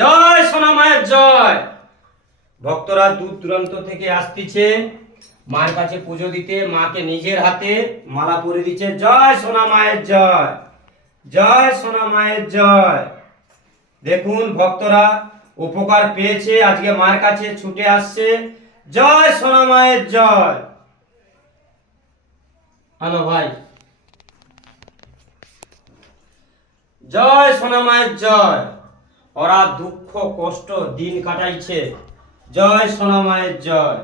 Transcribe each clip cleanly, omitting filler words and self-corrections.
জয় সোনা মায়ের জয়। ভক্তরা দূর দূরান্ত থেকে আসতেছে মার কাছে পুজো দিতে, মাকে নিজের হাতে মালা পরে দিচ্ছে। জয় সোনা মায়ের জয়, জয় সোনা মায়ের জয়। দেখুন ভক্তরা উপকার পেয়েছে, আজকে মার কাছে ছুটে আসছে। জয় সোনা মায়ের জয়। হ্যালো ভাই, জয় সোনা মায়ের জয়। ওরা দুঃখ কষ্ট দিন কাটাইছে। জয় সোনা মায়ের জয়।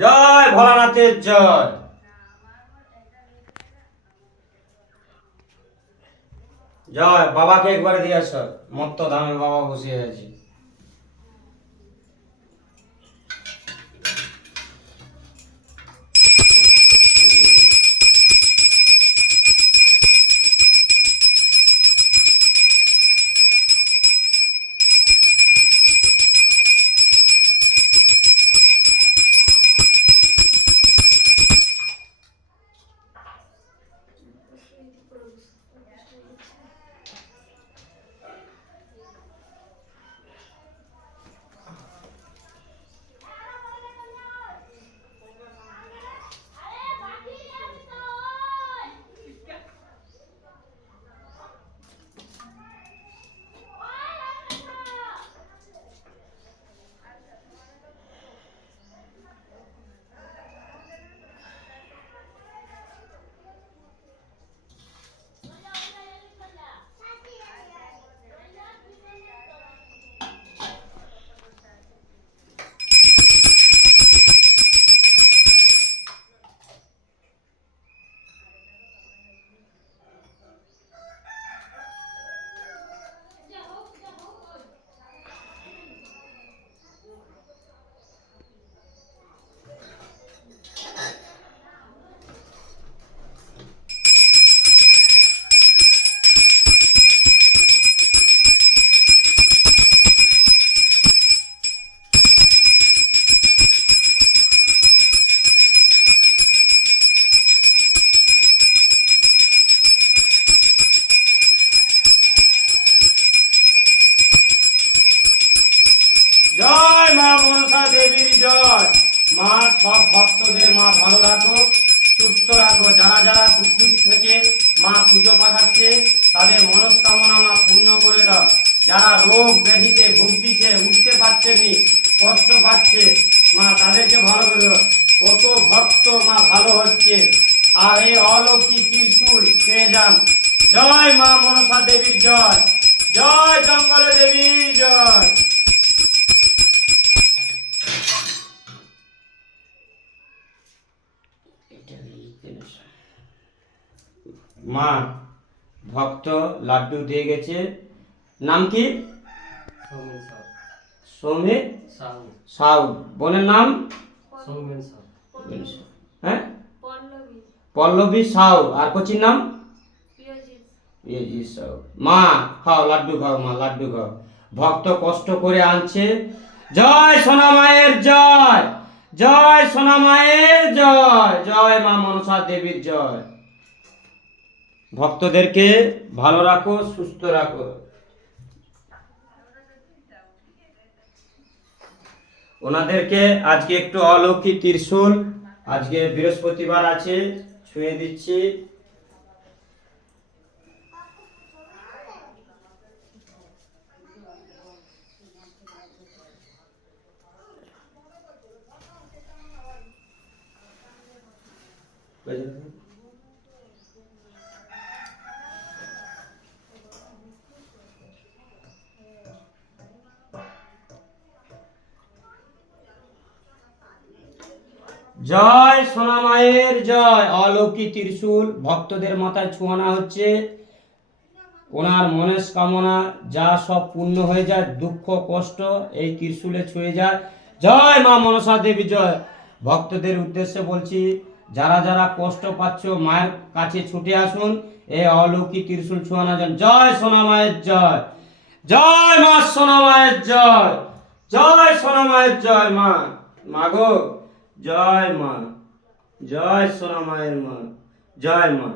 জয় ভোলানাথের জয়। জয় বাবাকে একবার দিয়ে আস, মত্ত ধামে বাবা বসে আছে। জয় মা মনসা দেবীর জয়। মা সব ভক্তদের মা ভালো রাখো, সুস্থ রাখো। যারা যারা দূর দূর থেকে মা পুজো পাঠাচ্ছে তাদের মনস্কামনা মা পূর্ণ করে দাও। যারা রোগ ব্যাধিতে ভুগছে, উঠতে পারছেনি, কষ্ট পাচ্ছে, মা তাদেরকে ভালো করে দাও। কত ভক্ত মা ভালো হচ্ছে, আর এই অলৌকিক ত্রিশূল পেয়ে যান। জয় মা মনসা দেবীর জয়, জয় জঙ্গলে দেবীর জয়। মা ভক্ত লাড্ডু দিয়ে গেছে। নাম কি? সৌমিত সাউ। বোনের নাম? হ্যাঁ, পল্লবী সাউ। আর কোচির নাম? সাউ। মা খাও, লাড্ডু খাও, মা লাড্ডু খাও। ভক্ত কষ্ট করে আনছে। জয় সোনা মায়ের জয়, জয় সোনা মায়ের জয়, জয় মা মনসা দেবীর জয়। ভক্তদেরকে ভালো রাখো, সুস্থ রাখো। ওনাদেরকে আজকে একটু অলৌকিক ত্রিশূল, আজকে বৃহস্পতিবার আছে, ছুঁয়ে দিচ্ছি। জয় সোনা মায়ের জয়। অলৌকিক ত্রিশূল ভক্তদের মাথায় ছোঁয়ানো হচ্ছে। ওনার মনস্কামনা যা সব পূর্ণ হয়ে যায়, দুঃখ কষ্ট এই ত্রিশূলে ছুঁয়ে যায়। জয় মা মনসা দেবী জয়। ভক্তদের উদ্দেশ্যে বলছি, যারা যারা কষ্ট পাচ্ছ মায়ের কাছে ছুটে আসুন। এ অলৌকিক ত্রিশূল ছোঁয়ানো যান। জয় সোনা মায়ের জয়, জয় মা সোনা মায়ের জয়, জয় সোনা মায়ের জয়। মা, মাগো জয় মা, জয় সোনা মায়ের মা, জয় মা।